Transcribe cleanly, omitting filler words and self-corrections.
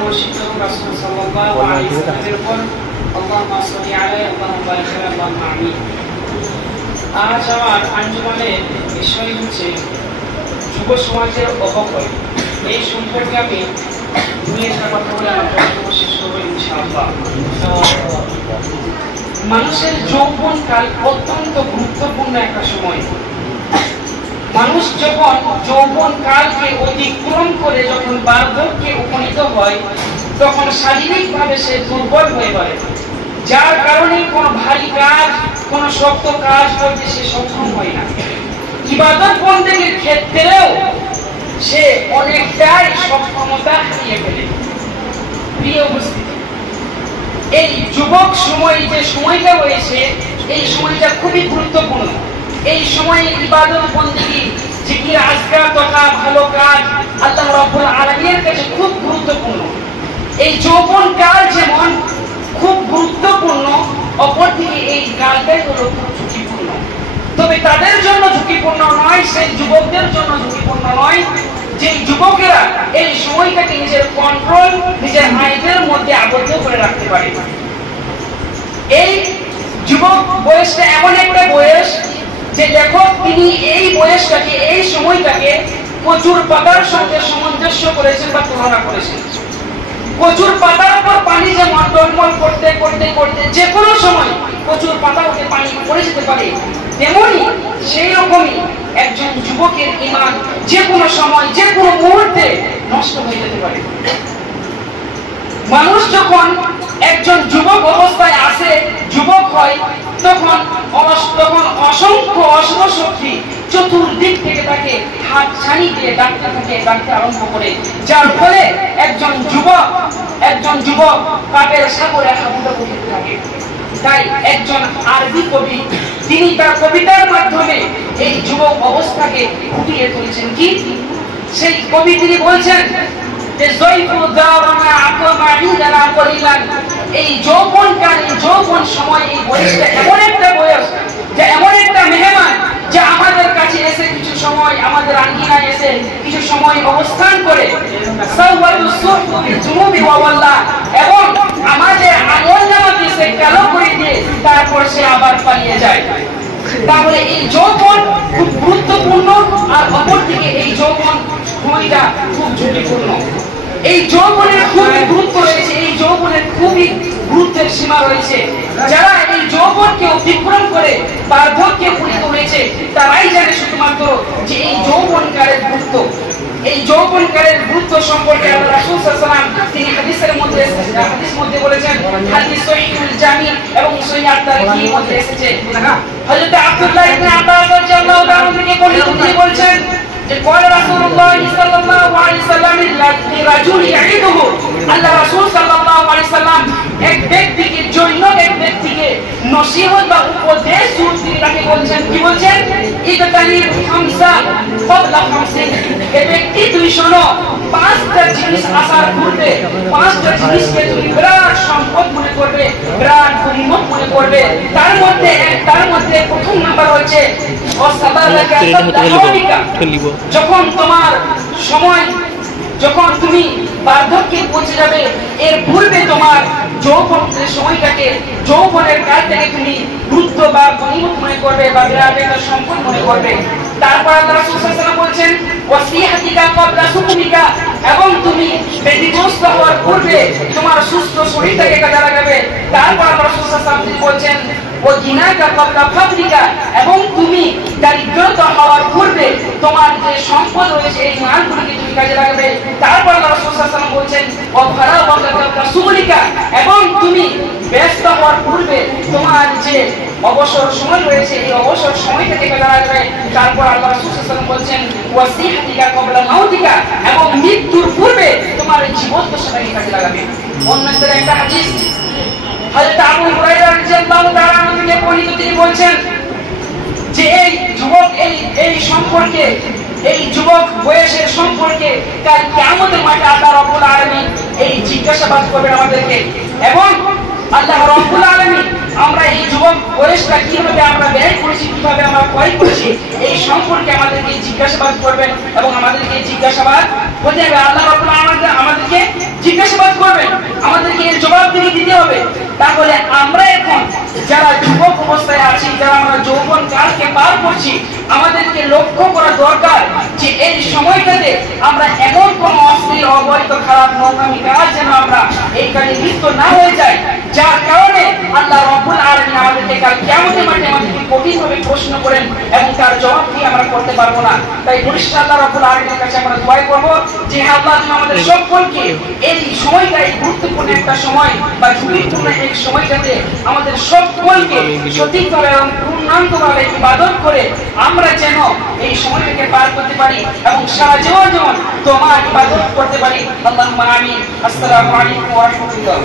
ঘোষিত রাসূল সাল্লাল্লাহু আলাইহি ওয়াসাল্লামের উপর আল্লাহুম্মা সাল্লি আলাইহি ওয়া বারিক আলাইহি আল্লাহুম্মা আমিন। আজ আমার আঞ্জুমানের বিষয় হচ্ছে যুব সমাজের অবক্ষয়। এই সম্পর্কে আমি দুই একটা কথা বলে আমার বক্তব্য শেষ করবো ইনশাআল্লাহ। মানুষের যৌবনকাল অত্যন্ত গুরুত্বপূর্ণ একটা সময়। মানুষ যখন যৌবনকালকে অতিক্রম করে যখন বার্ধক্যে উপনীত হয় তখন শারীরিকভাবে সে দুর্বল হয়ে পড়ে, যার কারণে কোনো ভারী কাজ, কোনো শক্ত কাজ করতে সে সক্ষম হয় না। ইবাদত বন্দেগীর ক্ষেত্রেও সে অনেকটাই সক্ষমতা হারিয়ে ফেলে। প্রিয় উপস্থিতি, এই যুবক সময় যে সময়টা রয়েছে এই সময়টা খুবই গুরুত্বপূর্ণ। এই সময়ে ইবাদত বন্দেগী, জিকির, আজকার তথা ভালো কাজ আল্লাহ রাব্বুল আলামিনের কাছে খুব গুরুত্বপূর্ণ। এই যৌবন কাল যেমন খুব গুরুত্বপূর্ণ, অপরদিকে এই কালটাই হলো খুব ঝুঁকিপূর্ণ। তবে তাদের জন্য ঝুঁকিপূর্ণ নয়, সেই যুবকদের জন্য ঝুঁকিপূর্ণ নয় যে যুবকেরা এই সময়টাকে নিজের কন্ট্রোল, নিজের আয়ত্তের মধ্যে আবদ্ধ করে রাখতে পারে। এই যুবক বয়সটা এমন একটা বয়স যে লেখক তিনি এই বয়সটাকে, এই সময়টাকে কচুর পাতার সঙ্গে সামঞ্জস্য করেছেন বা তুলনা করেছেন। কচুর পাতার উপর পানি যেমন টলমল করতে করতে করতে যে কোনো সময় কচুর পাতা উঠে পানি পড়ে যেতে পারে, তেমনি সেই রকমই একজন যুবকের ঈমান যে কোনো সময়, যে কোনো মুহূর্তে নষ্ট হয়ে যেতে পারে। মানুষ যখন একজন যুবক অবস্থায় আসে, যুবক হয়, তখন অসংখ্য অশুভশক্তি চতুর্দিক থেকে তাকে হাত ছানি দিয়ে ডাকতে আরম্ভ করে, যার ফলে একজন যুবক পাপের সাগরে হাবুডুবু খেতে থাকে। তাই একজন আরবি কবি তিনি তার কবিতার মাধ্যমে এই যুবক অবস্থাকে ফুটিয়ে তুলেছেন। কি সেই কবি তিনি বলছেন যে এই যৌবনকাল, এই যৌবন সময়, এই বয়সটা এমন একটা বয়স, যে এমন একটা মেহমান যে আমাদের কাছে এসে কিছু সময়, আমাদের আঙ্গিনায় এসে কিছু সময় অবস্থান করে এবং আমাদের আমলনামাকে সে কালো করে দিয়ে তারপর সে আবার পালিয়ে যায়। তাহলে এই যৌবন খুব গুরুত্বপূর্ণ, আর অপরদিকে এই যৌবন সময়টা খুব ঝুঁকিপূর্ণ। এই যৌবনের খুবই গুরুত্ব রয়েছে, এই যৌবনের খুবই গুরুত্বের সীমা রয়েছে। যারা এই যৌবনকে অতিক্রম করে বার্ধক্যে উপনীত হয়েছে তারাই জানে শুধুমাত্র যে এই যৌবনকালের গুরুত্ব। এই যৌবনকালের গুরুত্ব সম্পর্কে আল্লাহ রাসূল সাল্লাল্লাহু আলাইহি ওয়াসাল্লাম তিনি হাদিসের মধ্যে বলেছেন, হাদিস সহিহুল জামি এবং সহিহ আত-তারগীবের মধ্যে এসেছে। হযরত আব্দুল্লাহ ইবনে আব্বাস রাদিয়াল্লাহু তাআলা থেকে বর্ণিত, তিনি বলছেন যে ক্বালা রাসূলুল্লাহ সাল্লাল্লাহু আলাইহি ওয়াসাল্লাম লিরাজুল ইয়াইদুহু, আল্লাহ রাসূল সাল্লাল্লাহু আলাইহি ওয়াসাল্লাম এক ব্যক্তিকে নসিহত বা উপদেশ তিনি তাকে বলছেন। কি বলছেন? ইকতানি খামসা ক্বাবলা খামসিন, এই ব্যক্তি তুই শোনো, পাঁচটা জিনিস আসার পূর্বে, পাঁচটা জিনিসকে তুমি বিরাট সম্পদ মনে করবে, বিরাট গনিমত মনে করবে। তার মধ্যে প্রথম নাম্বার হচ্ছে অসাবালাকা সাদাহানিকা, যখন তোমার সময়, যখন তুমি বার্ধক্যে পৌঁছে যাবে এর পূর্বে তোমার যৌবনের সময়টাকে, যৌবনের কালটাকে তুমি গুরুত্ব বা গনিমত মনে করবে বা বিরাট একটা সম্পদ মনে করবে। তারপর আল্লাহ রাসূল সাল্লাল্লাহু আলাইহি ওয়াসাল্লাম বলেছেন ওয়াসিহাতিকা ক্বাবলা সুকুমিকা, এবং তুমি ব্যাধিগ্রস্ত হওয়ার পূর্বে তোমার সুস্থ শরীরটাকে কাজে লাগাবে। তারপর আল্লাহ রাসূল সাল্লাল্লাহু আলাইহি ওয়াসাল্লাম বলেছেন ওয়াজিনাকা ক্বাবলা ফাকরিকা, এবং তুমি দারিদ্রতা হওয়ার পূর্বে তোমার যে সম্পদ রয়েছে এই মালগুলোকে তুমি কাজে লাগাবে। তারপর আল্লাহ রাসূল সাল্লাল্লাহু আলাইহি ওয়াসাল্লাম বলেছেন ওয়াফারাওয়াকা ক্বাবলা সুগুলিকা, এবং তুমি ব্যস্ত হওয়ার পূর্বে তোমার যে অবসর সময় রয়েছে এই অবসর সময়টাকে কাজে লাগাবে। তারপর আল্লাহ রাসূল সাল্লাল্লাহু আলাইহি ওয়াসাল্লাম বলেছেন ওয়াসিহাতিকা ক্বাবলা মাউতিকা, এবং মৃত্যুর পূর্বে তোমার জীবদ্দশাটাকে কাজে লাগাবে। অন্যদের একটা হাদিস হযরত আবু হুরায়রা রাদিয়াল্লাহু তাআলা থেকে বর্ণিত, তিনি বলছেন যে এই যুবক, এই সম্পর্কে, এই যুবক বয়সের সম্পর্কে কাল কিয়ামতের মাঠে আল্লাহ রাব্বুল আলামিন এই জিজ্ঞাসাবাদ করবেন আমাদেরকে, এবং আল্লাহ রাব্বুল আলামিন আমরা এই যুবক বয়সটা কিভাবে আমরা ব্যয় করেছি, কিভাবে আমরা ক্ষয় করেছি, এই সম্পর্কে আমাদেরকে জিজ্ঞাসাবাদ করবেন এবং আমাদেরকে জিজ্ঞাসাবাদ করতে হবে। আল্লাহ রাব্বুল আলামিন আমাদেরকে জিজ্ঞাসা তাহলে আমরা এখন যারা যুবক অবস্থায় আছি, যারা আমরা যৌবন কালকে পার করছি, আমাদেরকে লক্ষ্য করা দরকার যে এই সময়টাতে আমরা এমন কোন অশ্লীল অবৈধ খারাপ নোংরামি কাজ যেন আমরা এই কাজে লিপ্ত না হয়ে যাই, যার কারণে আল্লাহ রাব্বুল আলামিন আমাদেরকে কাল কিয়ামতের মাঠে আমাদেরকে কঠিনভাবে প্রশ্ন করেন এবং তার জবাব দিয়ে আমরা করতে পারবো না। তাই পরিষ্কার আল্লাহ রাব্বুল আলামিনের কাছে আমরা দোয়া করব যে আল্লাহ তুমি আমাদের সকলকে এই সময়টাই গুরুত্বপূর্ণ একটা সময় বা ঝুঁকিপূর্ণ এই সময়টাতে আমাদের সকলকে সঠিকভাবে এবং পূর্ণাঙ্গভাবে ইবাদত করে আমরা যেন এই সময়টাকে পার করতে পারি এবং সারা জীবন যেমন তোমার ইবাদত করতে পারি। আল্লাহুম্মা আমিন। আসসালামু আলাইকুম ওয়া রাহমাতুল্লাহ।